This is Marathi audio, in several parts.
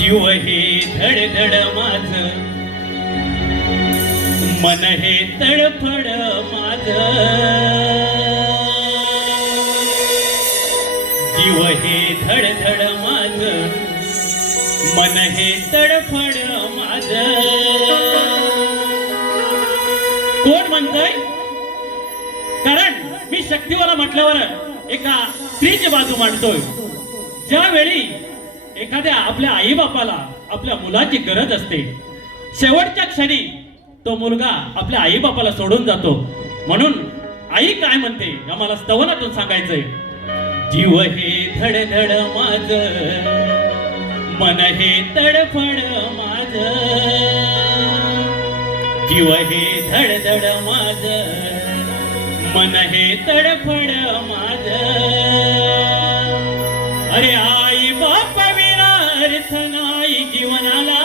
जीव हे धडधड माझ. मन हे तडफड माझ. जीव हे धडधड माझ. मन हे तडफड माझ. कोण म्हणतय? कारण मी शक्तीवाला म्हटल्यावर एका स्त्रीची बाजू मांडतोय. ज्यावेळी एखाद्या आपल्या आई बापाला आपल्या मुलाची गरज असते. शेवटच्या क्षणी तो मुलगा आपल्या आई बापाला सोडून जातो. म्हणून आई काय म्हणते आम्हाला स्तवनातून सांगायचंय. जीव हे धडधड माझ मन हे तडफड माझ. जीव हे धडधड माझ मन हे तडफड माझ. अरे आई बाप अर्थ नाही जीवनाला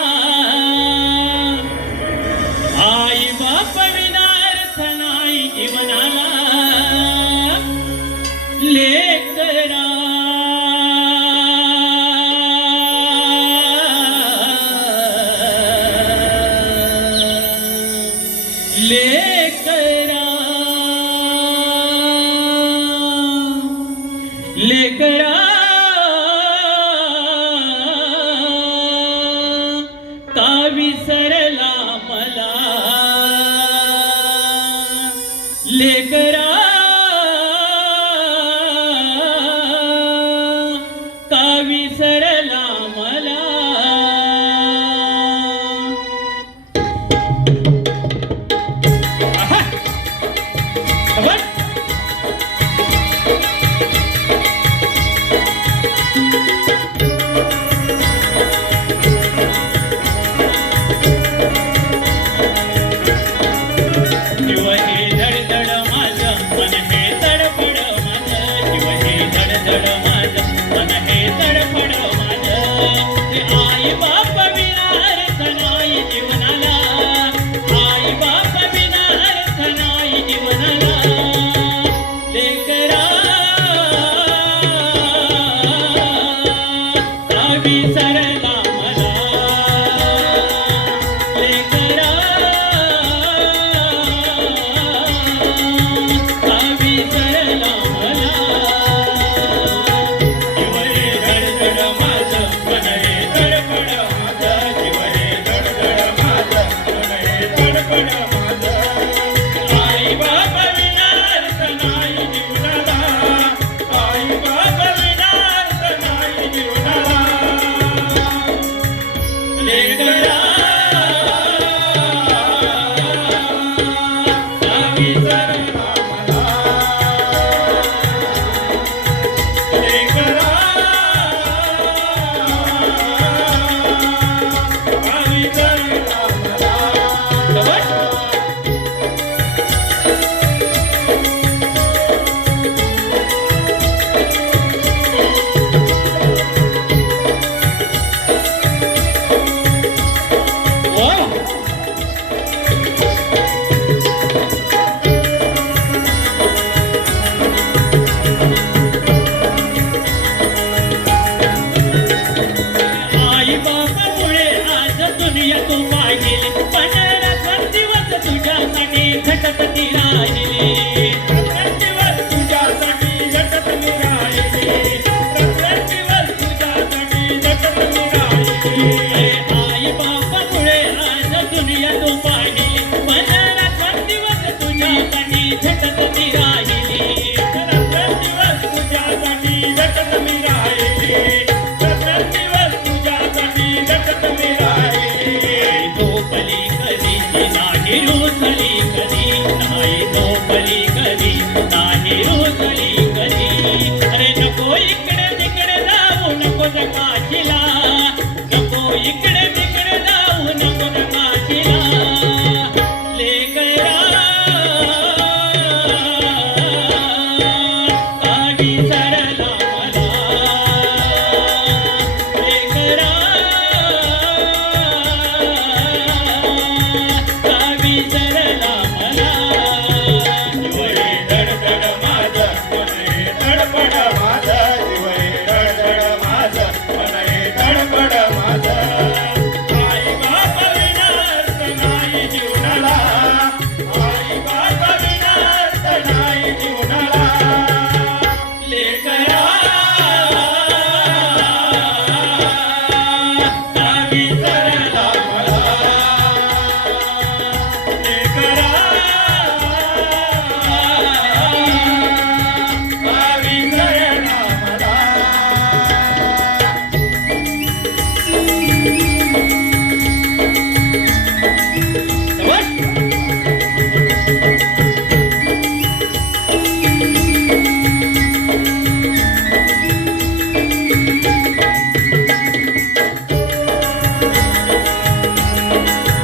Hare 如此。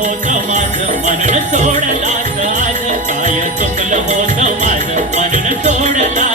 होतं माझं म्हणणं सोडलास आज. काय चुकलं होतं माझं म्हणणं सोडला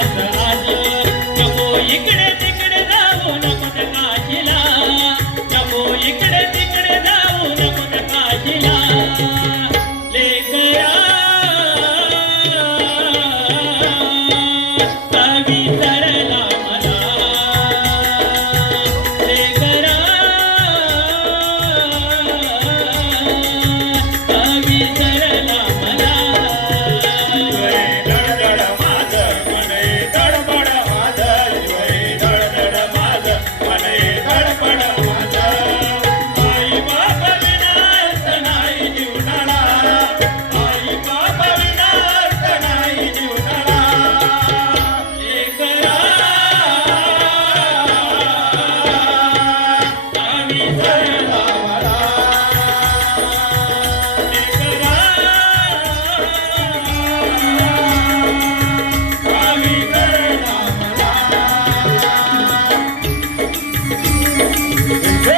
Hey.